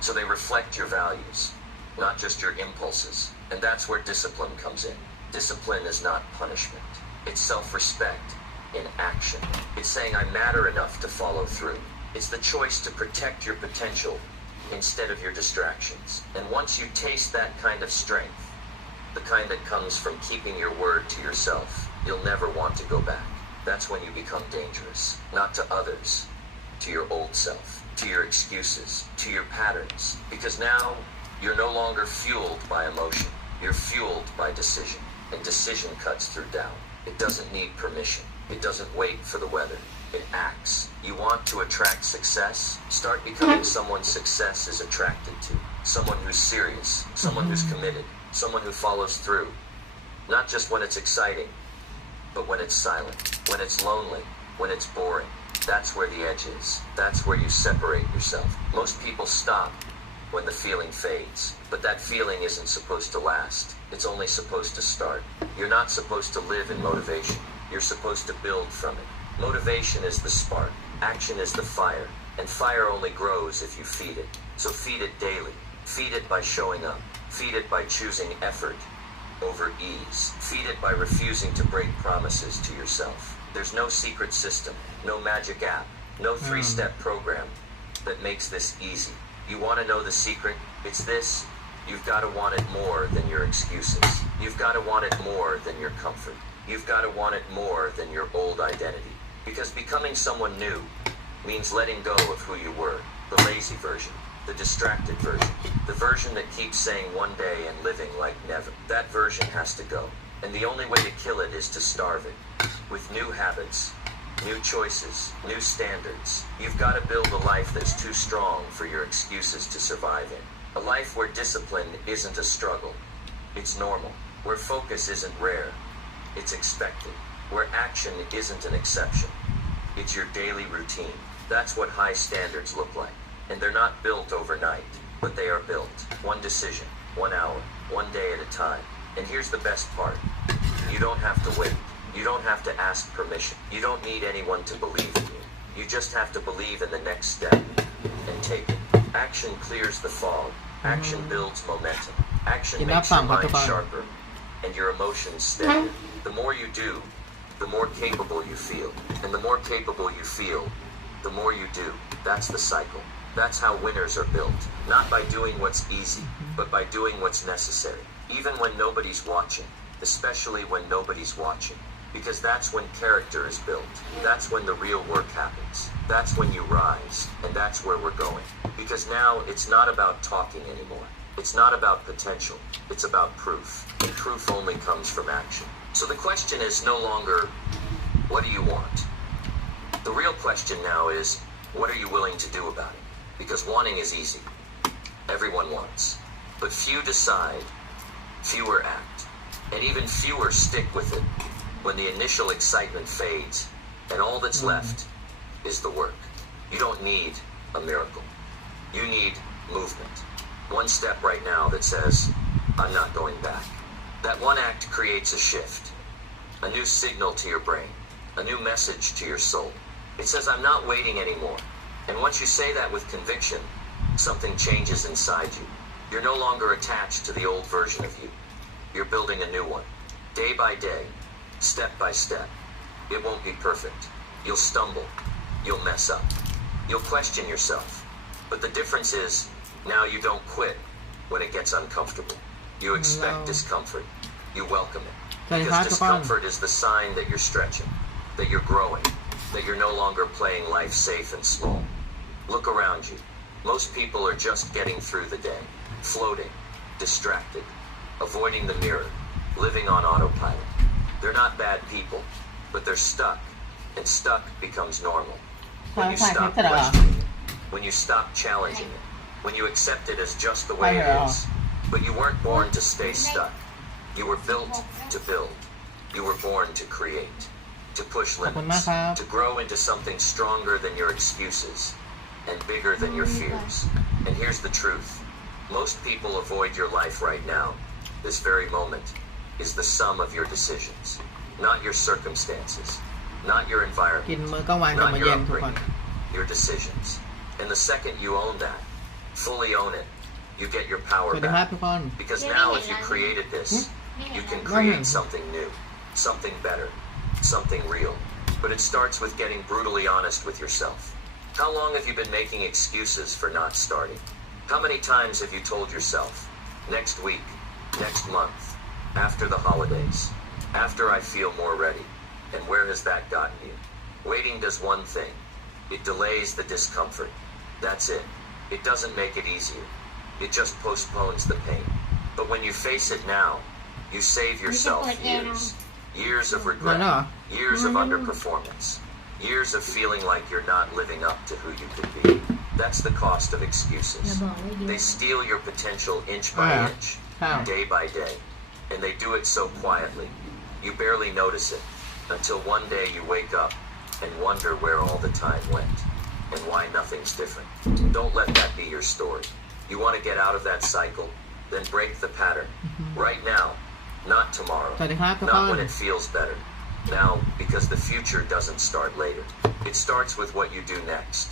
So they reflect your values, not just your impulses. And that's where discipline comes in. Discipline is not punishment. It's self-respect in action. It's saying I matter enough to follow through. It's the choice to protect your potential instead of your distractions. And once you taste that kind of strength, the kind that comes from keeping your word to yourself, you'll never want to go back. That's when you become dangerous. Not to others, to your old self, to your excuses, to your patterns. Because now, you're no longer fueled by emotion. You're fueled by decision. And decision cuts through doubt. It doesn't need permission. It doesn't wait for the weather. It acts. You want to attract success? Start becoming someone success is attracted to. Someone who's serious. Someone who's committed. Someone who follows through. Not just when it's exciting, but when it's silent. When it's lonely. When it's boring. That's where the edge is. That's where you separate yourself. Most people stop when the feeling fades. But that feeling isn't supposed to last. It's only supposed to start. You're not supposed to live in motivation. You're supposed to build from it. Motivation is the spark. Action is the fire. And fire only grows if you feed it. So feed it daily. Feed it by showing up. Feed it by choosing effort over ease. Feed it by refusing to break promises to yourself. There's no secret system, no magic app, no 3-step program that makes this easy. You want to know the secret? It's this. You've got to want it more than your excuses. You've got to want it more than your comfort. You've got to want it more than your old identity. Because becoming someone new means letting go of who you were. The lazy version, the distracted version, the version that keeps saying one day and living like never. That version has to go. And the only way to kill it is to starve it. With new habits, new choices, new standards. You've got to build a life that's too strong for your excuses to survive in. A life where discipline isn't a struggle. It's normal. Where focus isn't rare. It's expected. Where action isn't an exception. It's your daily routine. That's what high standards look like. And they're not built overnight, but they are built. One decision, 1 hour, 1 day at a time. And here's the best part. You don't have to wait. You don't have to ask permission. You don't need anyone to believe in you. You just have to believe in the next step and take it. Action clears the fog. Action builds momentum. Action makes your mind sharper and your emotions steadier. The more you do, the more capable you feel. And the more capable you feel, the more you do. That's the cycle. That's how winners are built. Not by doing what's easy, but by doing what's necessary. Even when nobody's watching. Especially when nobody's watching. Because that's when character is built. That's when the real work happens. That's when you rise. And that's where we're going. Because now it's not about talking anymore. It's not about potential. It's about proof. And proof only comes from action. So the question is no longer, what do you want? The real question now is, what are you willing to do about it? Because wanting is easy. Everyone wants. But few decide, fewer act, and even fewer stick with it when the initial excitement fades, and all that's left is the work. You don't need a miracle. You need movement. One step right now that says, I'm not going back. That one act creates a shift, a new signal to your brain, a new message to your soul. It says, I'm not waiting anymore. And once you say that with conviction, something changes inside you. You're no longer attached to the old version of you. You're building a new one. Day by day, step by step. It won't be perfect. You'll stumble. You'll mess up. You'll question yourself. But the difference is, now you don't quit when it gets uncomfortable. You expect discomfort. You welcome it. Because discomfort is the sign that you're stretching, that you're growing, that you're no longer playing life safe and small. Look around you. Most people are just getting through the day, floating, distracted, avoiding the mirror, living on autopilot. They're not bad people, but they're stuck, and stuck becomes normal. When you stop questioning it, when you stop challenging it, when you accept it as just the way it is. But you weren't born to stay stuck. You were built to build. You were born to create, to push limits, to grow into something stronger than your excuses and bigger than your fears. And here's the truth. Most people avoid your life right now. This very moment is the sum of your decisions, not your circumstances, not your environment, not your upbringing, your decisions. And the second you own that, Fully own it. You get your power สวัสดีครับ back. ทุกคน Because now if you created this, you can create something new, something better, something real. But it starts with getting brutally honest with yourself. How long have you been making excuses for not starting? How many times have you told yourself, next week, next month, after the holidays, after I feel more ready? And where has that gotten you? Waiting does one thing. It delays the discomfort. That's it. It doesn't make it easier. It just postpones the pain. But when you face it now, you save yourself years of regret, years of underperformance, years of feeling like you're not living up to who you could be. That's the cost of excuses. They steal your potential inch by inch, day by day, and they do it so quietly. You barely notice it until one day you wake up and wonder where all the time went and why nothing's different. Don't let that be your story. You want to get out of that cycle, then break the pattern. Right now, not tomorrow, สวัสดีครับทุกคน not when it feels better. Now, because the future doesn't start later. It starts with what you do next.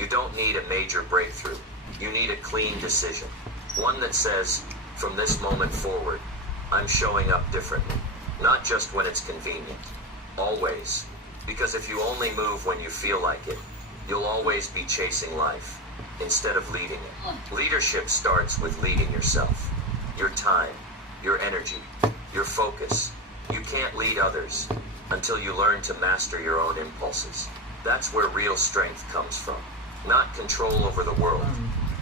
You don't need a major breakthrough. You need a clean decision. One that says, from this moment forward, I'm showing up differently. Not just when it's convenient. Always. Because if you only move when you feel like it, you'll always be chasing life instead of leading it. Leadership starts with leading yourself. Your time, your energy, your focus. You can't lead others until you learn to master your own impulses. That's where real strength comes from. Not control over the world,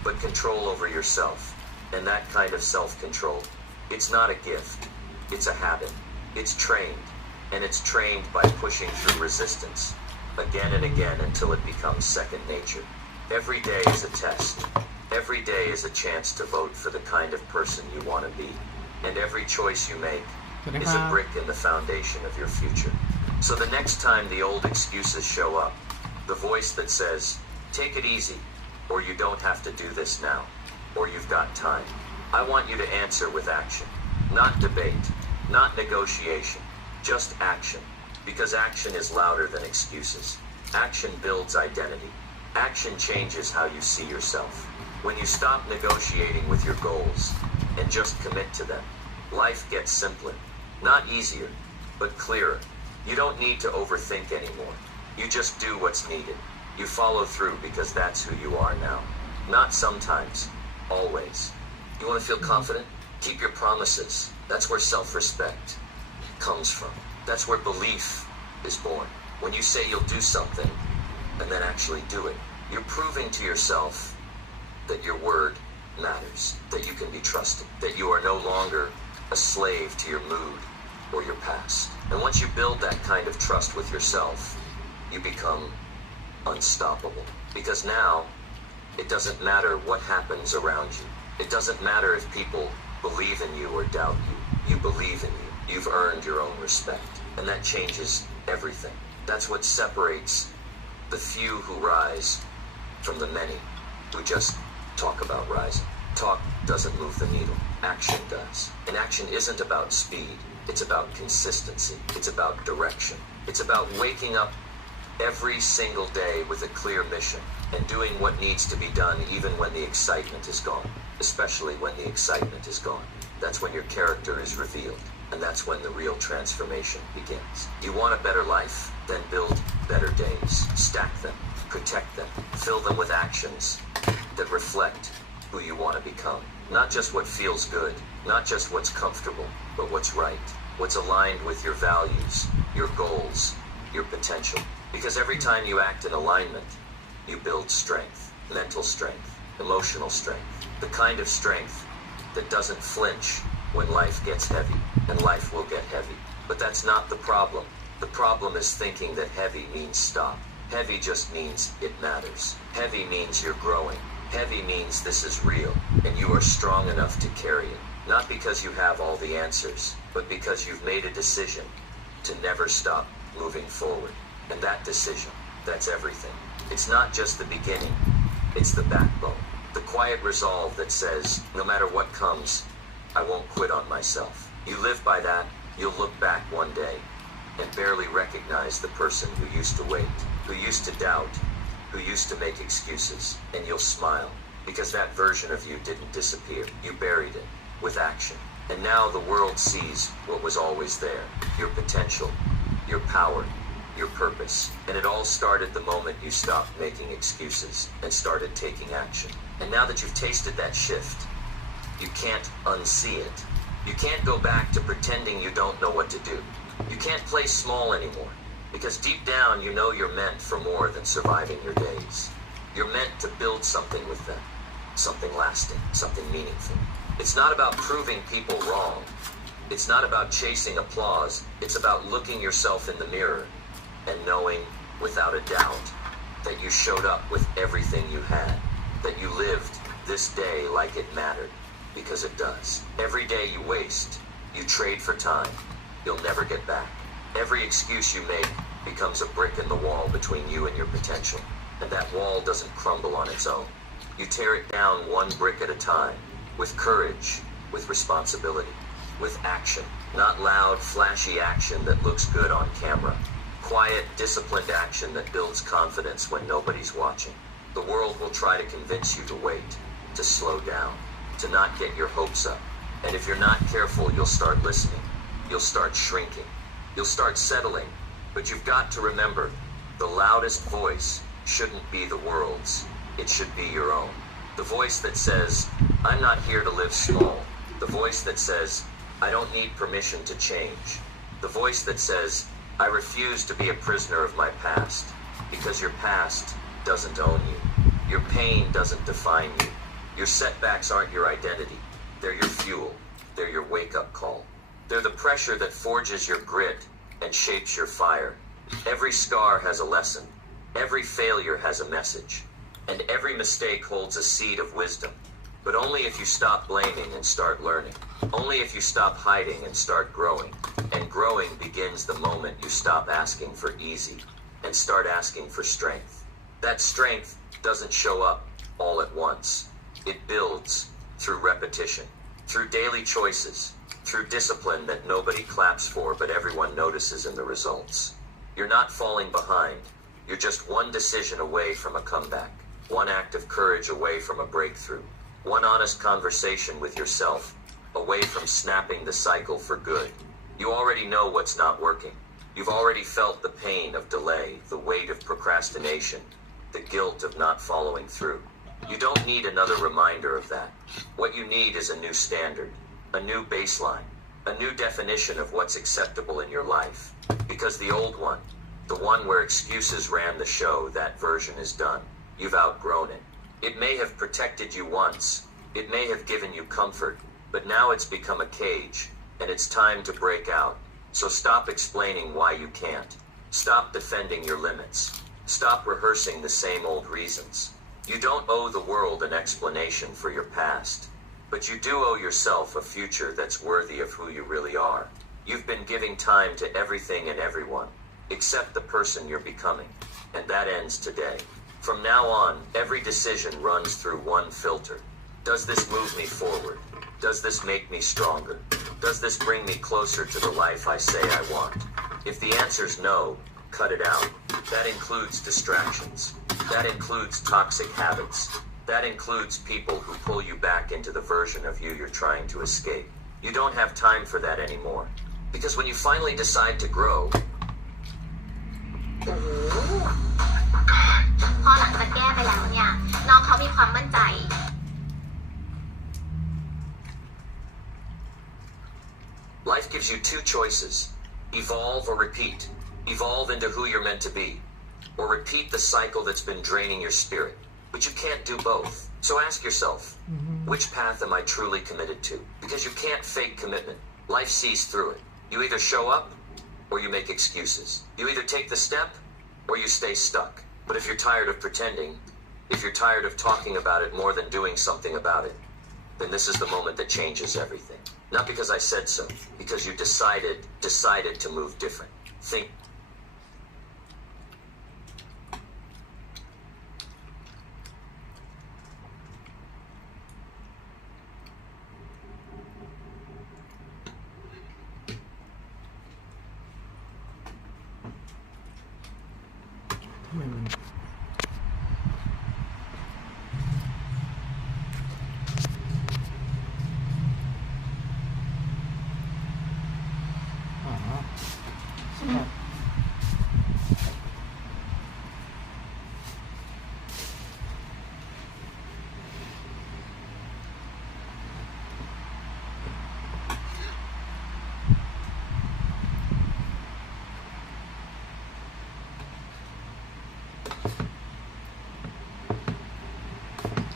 but control over yourself. And that kind of self-control, it's not a gift. It's a habit. It's trained. And it's trained by pushing through resistance again and again until it becomes second nature. Every day is a test. Every day is a chance to vote for the kind of person you want to be. And every choice you make is a brick in the foundation of your future. So the next time the old excuses show up, the voice that says, take it easy, or you don't have to do this now, or you've got time, I want you to answer with action. Not debate, not negotiation, just action. Because action is louder than excuses. Action builds identity. Action changes how you see yourself. When you stop negotiating with your goals and just commit to them, life gets simpler. Not easier, but clearer. You don't need to overthink anymore. You just do what's needed. You follow through because that's who you are now. Not sometimes, always. You want to feel confident? Keep your promises. That's where self-respect comes from. That's where belief is born. When you say you'll do something and then actually do it, you're proving to yourself that your word matters, that you can be trusted, that you are no longer a slave to your mood or your past. And once you build that kind of trust with yourself, you become unstoppable. Because now, it doesn't matter what happens around you. It doesn't matter if people believe in you or doubt you. You believe in you. You've earned your own respect. And that changes everything. That's what separates the few who rise from the many who just talk about rising. Talk doesn't move the needle. Action does. And action isn't about speed. It's about consistency. It's about direction. It's about waking up every single day with a clear mission and doing what needs to be done even when the excitement is gone. Especially when the excitement is gone. That's when your character is revealed. And that's when the real transformation begins. You want a better life? Then build better days. Stack them. Protect them. Fill them with actions that reflect who you want to become. Not just what feels good. Not just what's comfortable. But what's right. What's aligned with your values, your goals, your potential. Because every time you act in alignment, you build strength. Mental strength. Emotional strength. The kind of strength that doesn't flinch when life gets heavy, and life will get heavy. But that's not the problem. The problem is thinking that heavy means stop. Heavy just means it matters. Heavy means you're growing. Heavy means this is real, and you are strong enough to carry it. Not because you have all the answers, but because you've made a decision to never stop moving forward. And that decision, that's everything. It's not just the beginning, it's the backbone. The quiet resolve that says, no matter what comes, I won't quit on myself. You live by that, you'll look back one day and barely recognize the person who used to wait, who used to doubt, who used to make excuses, and you'll smile Because that version of you didn't disappear. You buried it with action. And now the world sees what was always there. Your potential, your power, your purpose. And it all started the moment you stopped making excuses and started taking action. And now that you've tasted that shift, you can't unsee it. You can't go back to pretending you don't know what to do. You can't play small anymore. Because deep down, you know you're meant for more than surviving your days. You're meant to build something with them. Something lasting, something meaningful. It's not about proving people wrong. It's not about chasing applause. It's about looking yourself in the mirror and knowing without a doubt that you showed up with everything you had, that you lived this day like it mattered, because it does. Every day you waste, you trade for time, you'll never get back. Every excuse you make becomes a brick in the wall between you and your potential, and that wall doesn't crumble on its own. You tear it down one brick at a time, with courage, with responsibility, with action. Not loud, flashy action that looks good on camera. Quiet, disciplined action that builds confidence when nobody's watching. The world will try to convince you to wait, to slow down, to not get your hopes up. And if you're not careful, you'll start listening. You'll start shrinking. You'll start settling. But you've got to remember, the loudest voice shouldn't be the world's. It should be your own. The voice that says, I'm not here to live small. The voice that says, I don't need permission to change. The voice that says, I refuse to be a prisoner of my past. Because your past doesn't own you. Your pain doesn't define you. Your setbacks aren't your identity. They're your fuel. They're your wake-up call. They're the pressure that forges your grit and shapes your fire. Every scar has a lesson. Every failure has a message. And every mistake holds a seed of wisdom. But only if you stop blaming and start learning. Only if you stop hiding and start growing. And growing begins the moment you stop asking for easy and start asking for strength. That strength doesn't show up all at once. It builds through repetition, through daily choices, through discipline that nobody claps for but everyone notices in the results. You're not falling behind. You're just one decision away from a comeback. One act of courage away from a breakthrough. One honest conversation with yourself away from snapping the cycle for good. You already know what's not working. You've already felt the pain of delay, the weight of procrastination, the guilt of not following through. You don't need another reminder of that. What you need is a new standard, a new baseline, a new definition of what's acceptable in your life. Because the old one, the one where excuses ran the show, that version is done. You've outgrown it. It may have protected you once. It may have given you comfort, but now it's become a cage, and it's time to break out. So stop explaining why you can't. Stop defending your limits. Stop rehearsing the same old reasons. You don't owe the world an explanation for your past, but you do owe yourself a future that's worthy of who you really are. You've been giving time to everything and everyone, except the person you're becoming, and that ends today. From now on, every decision runs through one filter. Does this move me forward? Does this make me stronger? Does this bring me closer to the life I say I want? If the answer's no, cut it out. That includes distractions. That includes toxic habits. That includes people who pull you back into the version of you you're trying to escape. You don't have time for that anymore. Because when you finally decide to grow, พอหลังจากแก้ไปแล้วเนี่ยน้องเขามีความมั่นใจ life gives you two choices. Evolve or repeat. Evolve into who you're meant to be. Or repeat the cycle that's been draining your spirit. But you can't do both. So ask yourself, which path am I truly committed to? Because you can't fake commitment. Life sees through it. You either show up or you make excuses. You either take the step or you stay stuck. But if you're tired of pretending, if you're tired of talking about it more than doing something about it, then this is the moment that changes everything. Not because I said so, because you decided to move different. Think.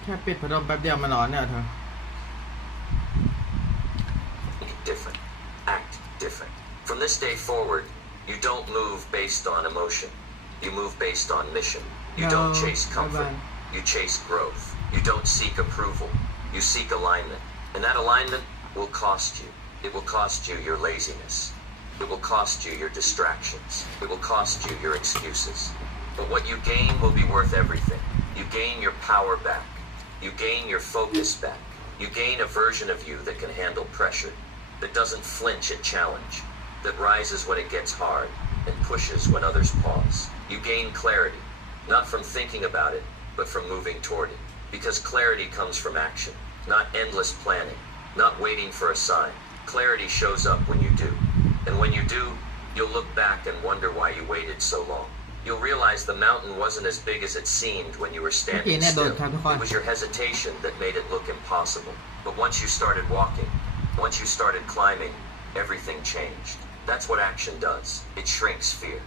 ค่ปิดพัดลมแป๊บเดียวมันร้อนเนี่ยเธอ Different. Act different. From this day forward, you don't move based on emotion. You move based on mission. You don't chase comfort. You chase growth. You don't seek approval. You seek alignment. And that alignment will cost you. It will cost you your laziness. It will cost you your distractions. It will cost you your excuses. But what you gain will be worth everything. You gain your power back. You gain your focus back. You gain a version of you that can handle pressure, that doesn't flinch at challenge, that rises when it gets hard and pushes when others pause. You gain clarity, not from thinking about it, but from moving toward it. Because clarity comes from action, not endless planning, not waiting for a sign. Clarity shows up when you do. And when you do, you'll look back and wonder why you waited so long. You'll realize the mountain wasn't as big as it seemed when you were standing still. It was your hesitation that made it look impossible. But once you started walking, once you started climbing, everything changed. That's what action does. It shrinks fear.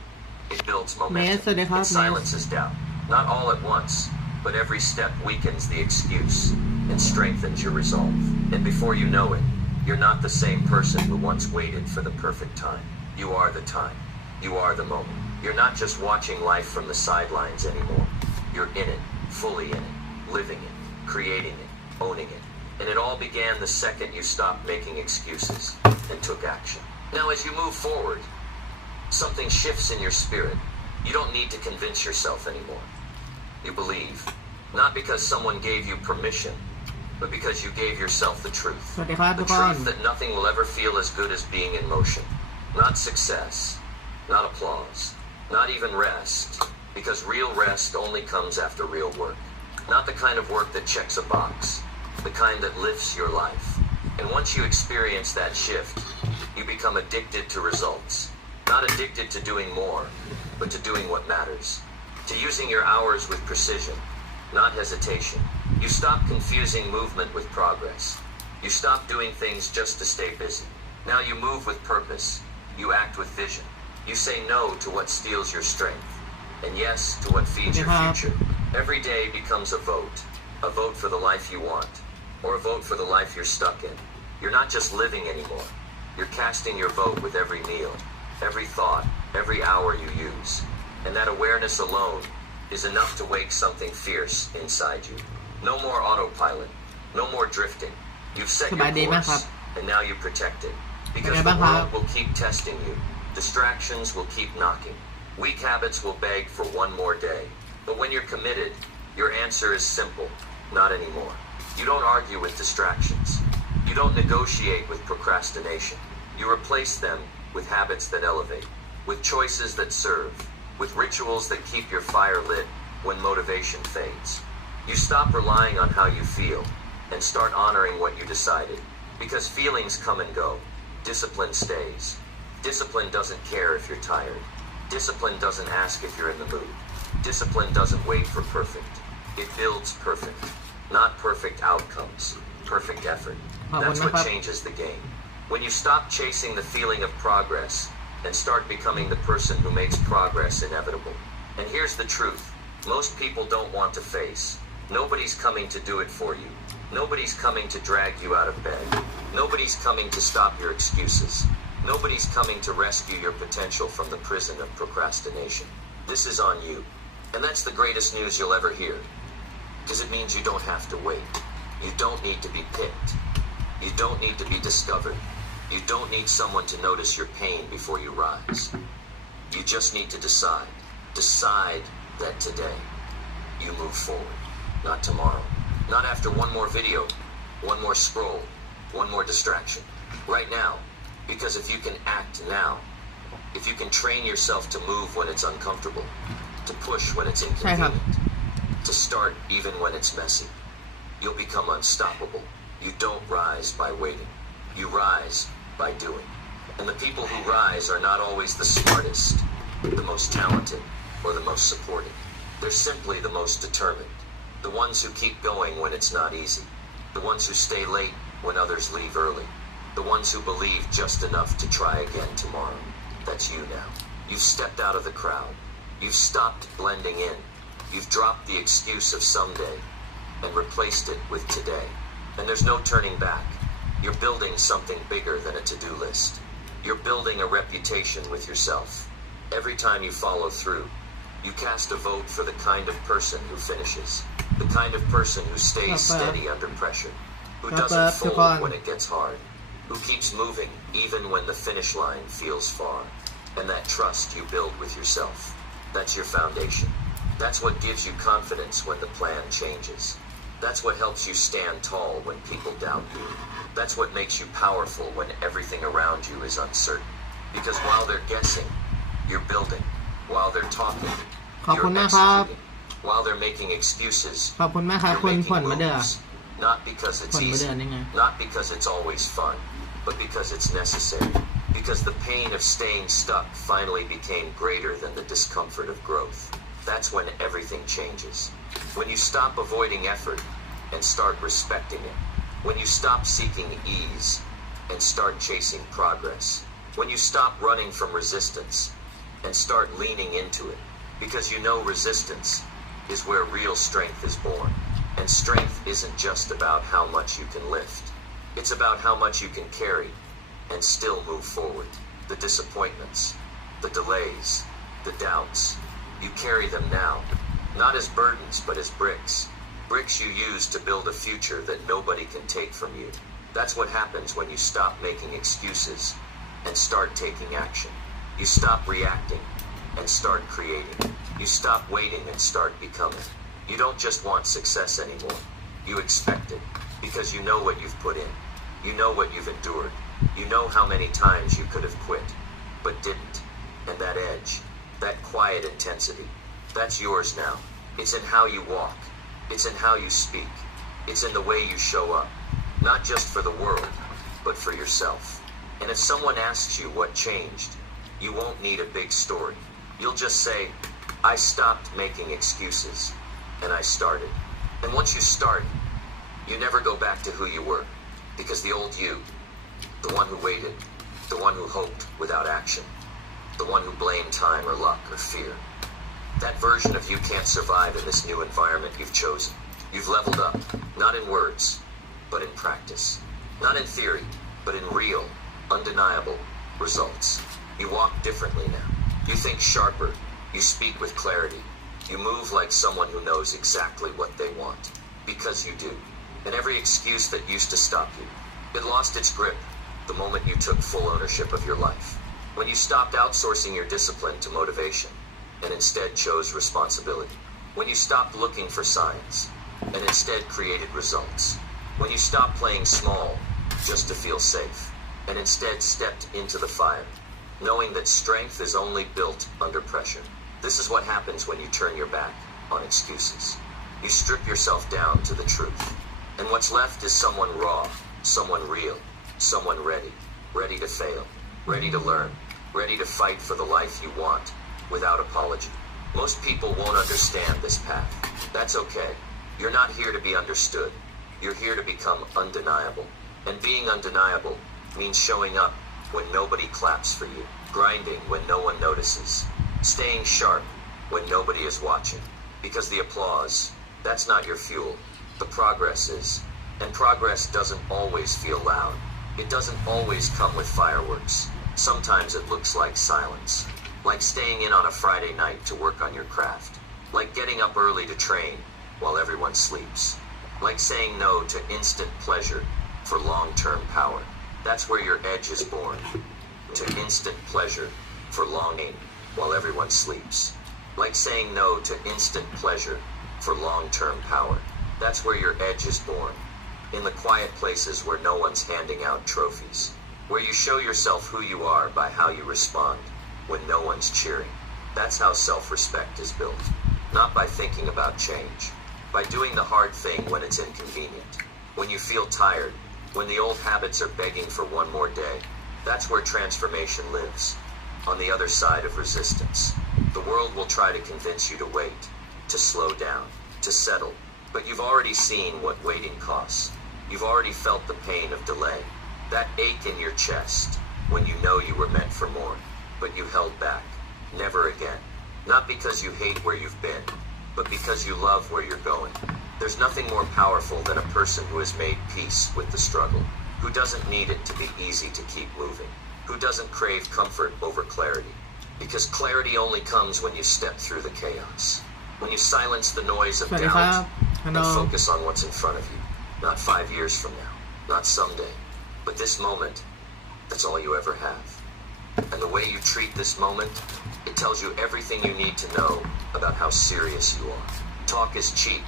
It builds momentum. It silences doubt. Not all at once, but every step weakens the excuse and strengthens your resolve. And before you know it, you're not the same person who once waited for the perfect time. You are the time. You are the moment. You're not just watching life from the sidelines anymore. You're in it, fully in it, living it, creating it, owning it. And it all began the second you stopped making excuses and took action. Now, as you move forward, something shifts in your spirit. You don't need to convince yourself anymore. You believe, not because someone gave you permission, but because you gave yourself the truth. The truth that nothing will ever feel as good as being in motion. Not success, not applause, not even rest, because real rest only comes after real work. Not the kind of work that checks a box, the kind that lifts your life. And once you experience that shift, you become addicted to results. Not addicted to doing more, but to doing what matters. To using your hours with precision, not hesitation. You stop confusing movement with progress. You stop doing things just to stay busy. Now you move with purpose. You act with vision. You say no to what steals your strength, and yes to what feeds your future. Every day becomes a vote for the life you want, or a vote for the life you're stuck in. You're not just living anymore. You're casting your vote with every meal, every thought, every hour you use. And that awareness alone is enough to wake something fierce inside you. No more autopilot, no more drifting. You've set your course, and now you protect it. Because the world will keep testing you. Distractions will keep knocking. Weak habits will beg for one more day. But when you're committed, your answer is simple, not anymore. You don't argue with distractions. You don't negotiate with procrastination. You replace them with habits that elevate, with choices that serve, with rituals that keep your fire lit when motivation fades. You stop relying on how you feel and start honoring what you decided. Because feelings come and go. Discipline stays. Discipline doesn't care if you're tired. Discipline doesn't ask if you're in the mood. Discipline doesn't wait for perfect. It builds perfect. Not perfect outcomes. Perfect effort. That's what changes the game. When you stop chasing the feeling of progress and start becoming the person who makes progress inevitable. And here's the truth. Most people don't want to face. Nobody's coming to do it for you. Nobody's coming to drag you out of bed. Nobody's coming to stop your excuses. Nobody's coming to rescue your potential from the prison of procrastination. This is on you. And that's the greatest news you'll ever hear. Because it means you don't have to wait. You don't need to be picked. You don't need to be discovered. You don't need someone to notice your pain before you rise. You just need to decide. Decide that today you move forward, not tomorrow. Not after one more video, one more scroll, one more distraction. Right now. Because if you can act now, if you can train yourself to move when it's uncomfortable, to push when it's inconvenient, to start even when it's messy, you'll become unstoppable. You don't rise by waiting. You rise by doing. And the people who rise are not always the smartest, the most talented, or the most supported. They're simply the most determined. The ones who keep going when it's not easy. The ones who stay late when others leave early. The ones who believe just enough to try again tomorrow. That's you now. You've stepped out of the crowd. You've stopped blending in. You've dropped the excuse of someday. and replaced it with today. And there's no turning back. You're building something bigger than a to-do list. You're building a reputation with yourself. Every time you follow through, you cast a vote for the kind of person who finishes, the kind of person who stays steady under pressure, who doesn't fold when it gets hard, who keeps moving even when the finish line feels far. And that trust you build with yourself, that's your foundation. That's what gives you confidence when the plan changes. That's what helps you stand tall when people doubt you. That's what makes you powerful when everything around you is uncertain. Because while they're guessing, you're building. While they're talking, ขอบคุณ you're มากครับ executing. While they're making excuses, ขอบคุณมากครับ you're คุณผล making มาเดือ moves. Not because ผ it's ลมาเดื easy, อนี่ไง not because it's always fun, but because it's necessary. Because the pain of staying stuck finally became greater than the discomfort of growth. That's when everything changes. When you stop avoiding effort and start respecting it. When you stop seeking ease and start chasing progress. When you stop running from resistance and start leaning into it. Because you know resistance is where real strength is born. And strength isn't just about how much you can lift. It's about how much you can carry and still move forward. The disappointments, the delays, the doubts. You carry them now, not as burdens, but as bricks. Bricks you use to build a future that nobody can take from you. That's what happens when you stop making excuses and start taking action. You stop reacting and start creating. You stop waiting and start becoming. You don't just want success anymore. You expect it because you know what you've put in. You know what you've endured. You know how many times you could have quit, but didn't. And that edge, that quiet intensity, that's yours now. It's in how you walk. It's in how you speak. It's in the way you show up. Not just for the world, but for yourself. And if someone asks you what changed, you won't need a big story. You'll just say, I stopped making excuses, and I started. And once you start, you never go back to who you were. Because the old you, the one who waited, the one who hoped without action, the one who blamed time or luck or fear, that version of you can't survive in this new environment you've chosen. You've leveled up, not in words, but in practice. Not in theory, but in real, undeniable results. You walk differently now. You think sharper. You speak with clarity. You move like someone who knows exactly what they want. Because you do. And every excuse that used to stop you, it lost its grip the moment you took full ownership of your life. When you stopped outsourcing your discipline to motivation and instead chose responsibility. When you stopped looking for signs and instead created results. When you stopped playing small just to feel safe and instead stepped into the fire, knowing that strength is only built under pressure. This is what happens when you turn your back on excuses. You strip yourself down to the truth. And what's left is someone raw, someone real, someone ready. Ready to fail, ready to learn, ready to fight for the life you want without apology. Most people won't understand this path. That's okay. You're not here to be understood. You're here to become undeniable. And being undeniable means showing up when nobody claps for you, grinding when no one notices, staying sharp when nobody is watching. Because the applause, that's not your fuel. The progress is. And progress doesn't always feel loud. It doesn't always come with fireworks. Sometimes it looks like silence. Like staying in on a Friday night to work on your craft. Like getting up early to train while everyone sleeps. Like saying no to instant pleasure for long-term power. That's where your edge is born. To instant pleasure for longing while everyone sleeps. Like saying no to instant pleasure for long-term power. That's where your edge is born. In the quiet places where no one's handing out trophies. Where you show yourself who you are by how you respond when no one's cheering. That's how self-respect is built. Not by thinking about change. By doing the hard thing when it's inconvenient. When you feel tired. When the old habits are begging for one more day. That's where transformation lives. On the other side of resistance. The world will try to convince you to wait. To slow down. To settle. But you've already seen what waiting costs. You've already felt the pain of delay. That ache in your chest when you know you were meant for more. But you held back. Never again. Not because you hate where you've been, but because you love where you're going. There's nothing more powerful than a person who has made peace with the struggle, who doesn't need it to be easy to keep moving, who doesn't crave comfort over clarity. Because clarity only comes when you step through the chaos, when you silence the noise of doubt and focus on what's in front of you. Not 5 years from now, not someday, but this moment, that's all you ever have. And the way you treat this moment, it tells you everything you need to know about how serious you are. Talk is cheap.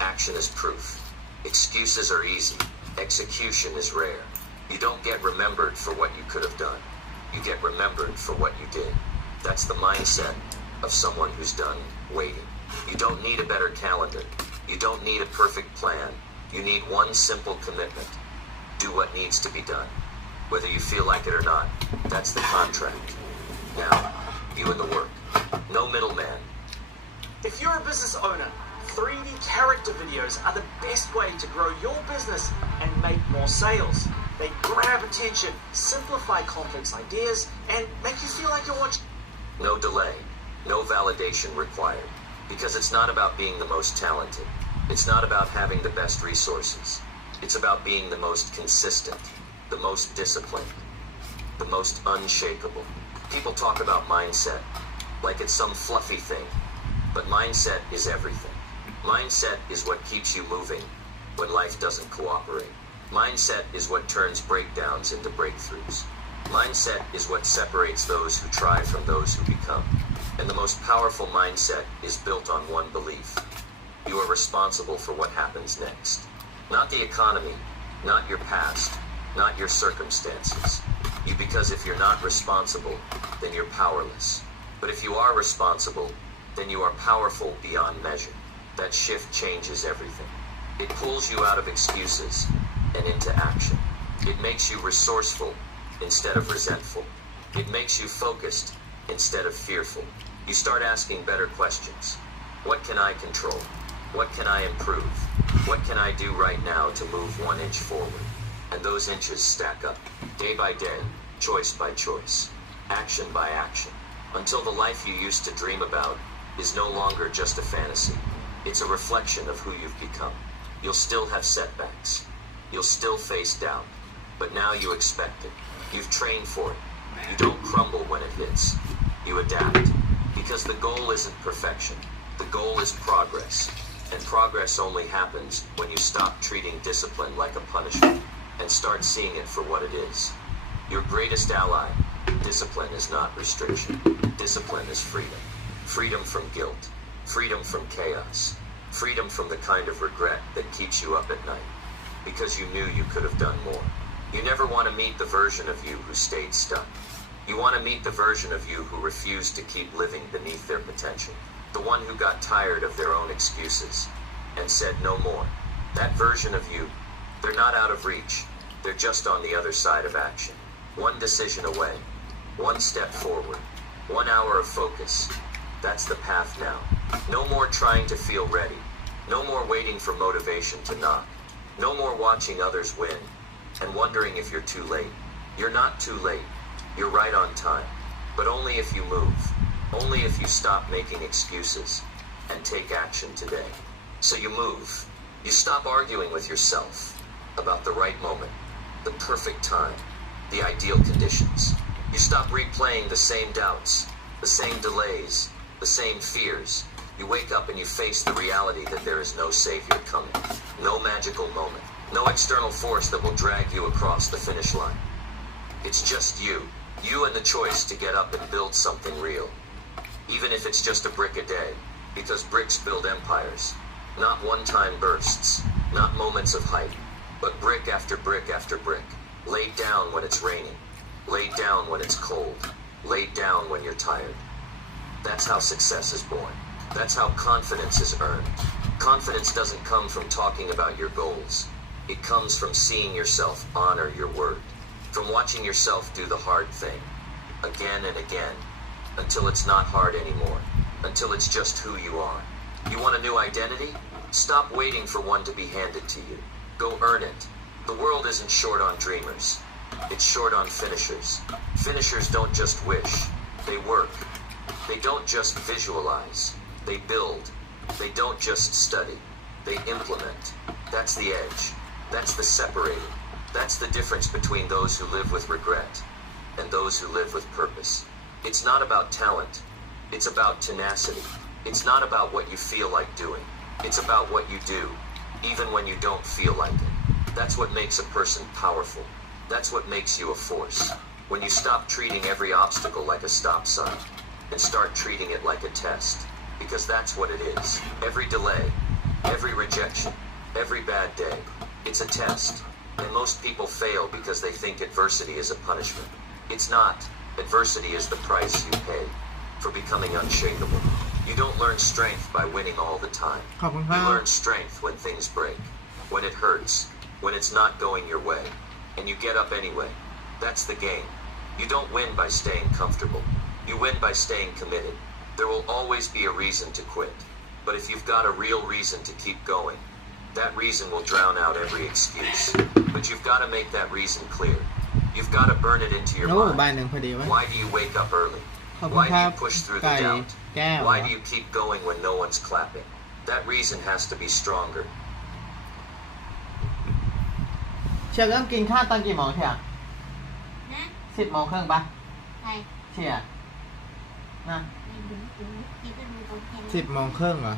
Action is proof. Excuses are easy. Execution is rare. You don't get remembered for what you could have done. You get remembered for what you did. That's the mindset of someone who's done waiting. You don't need a better calendar. You don't need a perfect plan. You need one simple commitment. Do what needs to be done. Whether you feel like it or not, that's the contract. Now, you and the work. No middleman. If you're a business owner, 3D character videos are the best way to grow your business and make more sales. They grab attention, simplify complex ideas, and make you feel like you're watching. No delay, no validation required. Because it's not about being the most talented. It's not about having the best resources. It's about being the most consistent, the most disciplined, the most unshakable. People talk about mindset like it's some fluffy thing, but mindset is everything. Mindset is what keeps you moving when life doesn't cooperate. Mindset is what turns breakdowns into breakthroughs. Mindset is what separates those who try from those who become. And the most powerful mindset is built on one belief. You are responsible for what happens next. Not the economy, not your past, not your circumstances. Because if you're not responsible, then you're powerless. But if you are responsible, then you are powerful beyond measure. That shift changes everything. It pulls you out of excuses and into action. It makes you resourceful instead of resentful. It makes you focused instead of fearful. You start asking better questions. What can I control? What can I improve? What can I do right now to move 1 inch forward? And those inches stack up, day by day, choice by choice, action by action, until the life you used to dream about is no longer just a fantasy. It's a reflection of who you've become. You'll still have setbacks. You'll still face doubt. But now you expect it. You've trained for it. You don't crumble when it hits. You adapt. Because the goal isn't perfection. The goal is progress. And progress only happens when you stop treating discipline like a punishment and start seeing it for what it is. Your greatest ally, discipline, is not restriction. Discipline is freedom. Freedom from guilt. Freedom from chaos. Freedom from the kind of regret that keeps you up at night. Because you knew you could have done more. You never want to meet the version of you who stayed stuck. You want to meet the version of you who refused to keep living beneath their potential. The one who got tired of their own excuses and said no more. That version of you, they're not out of reach. They're just on the other side of action. One decision away. One step forward. 1 hour of focus. That's the path now. No more trying to feel ready. No more waiting for motivation to knock. No more watching others win and wondering if you're too late. You're not too late. You're right on time. But only if you move. Only if you stop making excuses and take action today. So you move. You stop arguing with yourself about the right moment, the perfect time, the ideal conditions. You stop replaying the same doubts, the same delays, the same fears. You wake up and you face the reality that there is no savior coming, no magical moment, no external force that will drag you across the finish line. It's just you and the choice to get up and build something real. Even if it's just a brick a day, because bricks build empires. Not one-time bursts, not moments of hype, but brick after brick after brick, laid down when it's raining, laid down when it's cold, laid down when you're tired. That's how success is born. That's how confidence is earned. Confidence doesn't come from talking about your goals. It comes from seeing yourself honor your word, from watching yourself do the hard thing, again and again, until it's not hard anymore, until it's just who you are. You want a new identity? Stop waiting for one to be handed to you. Go earn it. The world isn't short on dreamers. It's short on finishers. Finishers don't just wish. They work. They don't just visualize. They build. They don't just study. They implement. That's the edge. That's the separator. That's the difference between those who live with regret and those who live with purpose. It's not about talent. It's about tenacity. It's not about what you feel like doing. It's about what you do, even when you don't feel like it. That's what makes a person powerful. That's what makes you a force. When you stop treating every obstacle like a stop sign and start treating it like a test, because that's what it is. Every delay, every rejection, every bad day, it's a test. And most people fail because they think adversity is a punishment. It's not. Adversity is the price you pay for becoming unshakable. You don't learn strength by winning all the time. ขอบคุณค You รับ learn strength when things break, when it hurts, when it's not going your way, and you get up anyway. That's the game. You don't win by staying comfortable. You win by staying committed. There will always be a reason to quit. But if you've got a real reason to keep going, that reason will drown out every excuse. But you've got to make that reason clear. You've got to burn it into your โอ้บ่าย mind. หนึ่งพอดีเว้ย Why do you wake up early? ขอบคุณ Why ค do รับ you push through ไก่ the doubt? แก้ว Why do you keep going when no one's clapping? That reason has to be stronger. เชียร์เริ่มกินข้าวตอนกี่โมงเชียร์ นะ 10:30ปะ ใคร เชียร์นะ ไม่รู้คิดว่าดูตรงแค่ 10:30เหรอ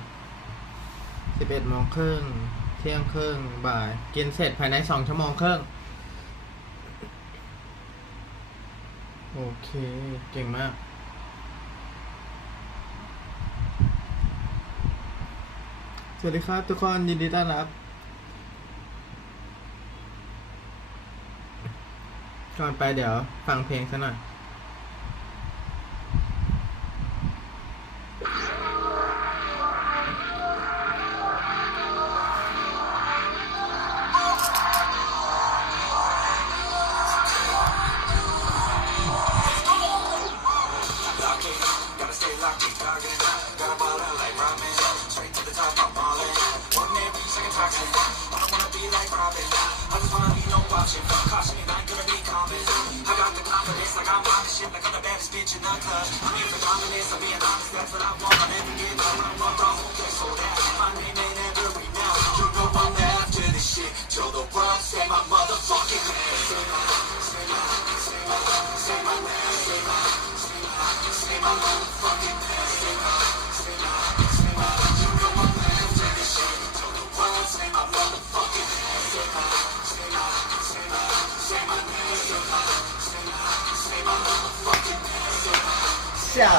11:30เที่ยงครึ่งบ่ายกินเสร็จภายใน2 ชั่วโมงครึ่งโอเคเก่งมากสวัสดีครับทุกคนยินดีต้อนรับก่อนไปเดี๋ยวฟังเพลงซะหน่อยเจ้า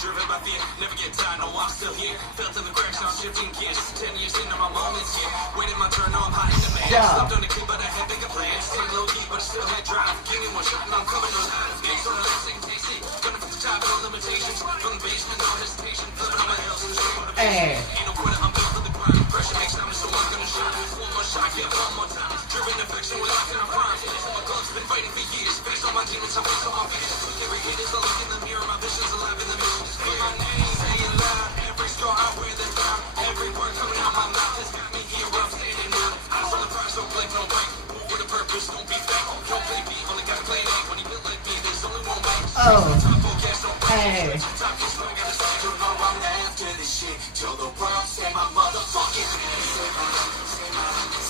Driven by fear, never get tired, no I'm still here. Fell to the cracks, I'm shifting gears. 10 years in, my moments here. Waiting my turn, I'm high in demand. Yeah. Slept on the key, but I had bigger plans. Stay low key, but I still had drive. Getting one shot, and I'm coming alive. Next on the last thing, tasty. Coming from the top, no limitations. From the basement, no hesitation. Flipping on my L's and straight motivation. Ain't no quitter, I'm built for the grind. Pressure makes time, so I'm gonna shine. One more shot, yeah, one more time. Driven affection, we're locked in our prime. My gloves been fighting for years. Face on my demons, I face on my fears. Every hit is a look in the mirror, my vision's alive in the mission. Say my name, say it loud. Every scar I wear the crown. Every word coming out my mouth has got me here, I'm standing out. Eyes on the prize, don't blink, no break. Move with a purpose, don't be fake. Don't play B, only gotta play A. When you build like me, there's only one way. Oh. Top focus, don't break. Hey. Top is long, gotta stay. You know I'm after this shit. Till the world say my motherfucking name.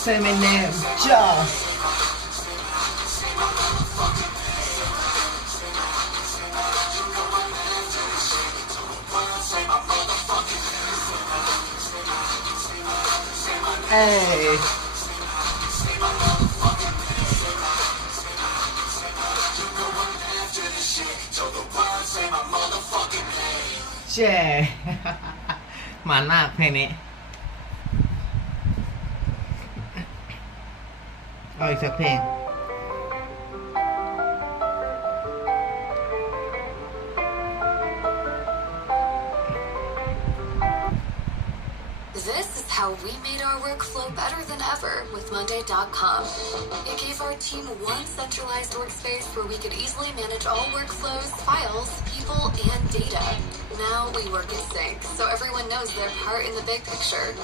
Say my name จ้า เอ้ยเจ๊ มันมากเพลงนี้เอาอีกสักเพลง This is how we made our workflow better than ever with Monday.com. It gave our team one centralized workspace where we could easily manage all workflows, files, people, and data. Now we work in sync, so everyone knows their part in the big picture.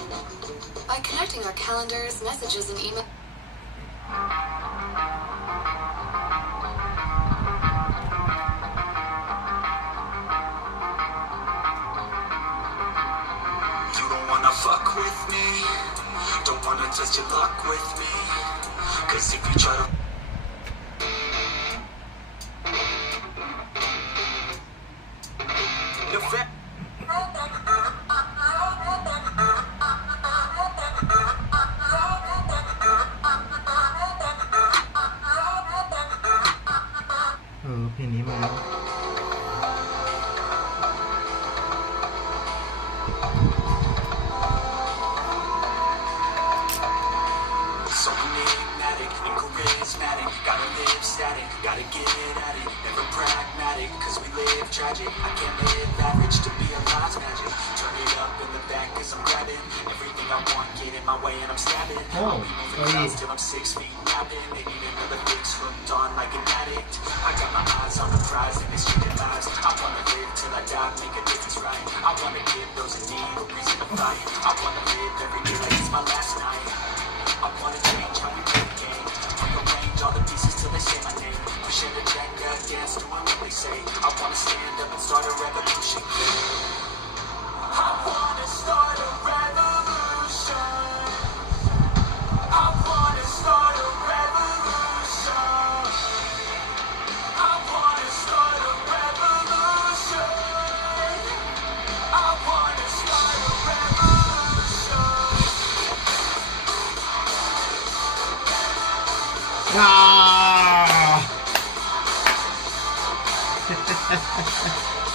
By connecting our calendars, messages, and email. fuck with me. Don't wanna test your luck with me. Cause if you try to defend เพลงนี้มาแล้ว so enigmatic and charismatic. Gotta live static, gotta get at it. Never pragmatic, cause we live tragic. I can't live average to be alive's magic. Turn it up in the back cause I'm grabbing everything I want, get in my way and I'm stabbing. I'll be moving clouds till I'm 6 feet rapping. They need another fix, hooked on like an addict. I got my eyes on the prize and it's changing lives. I wanna live till I die, make a difference right. I wanna give those in need a reason to fight. I wanna live every day like it's my last night. I wanna change how we play the game. Rearrange all the pieces till they say my name. Push in the agenda, dance, doing what they say. I wanna stand up and start a revolution. I wanna start a revolution. I wanna start a revolution. I wanna start a revolution. I wanna start a revolution. ว้าว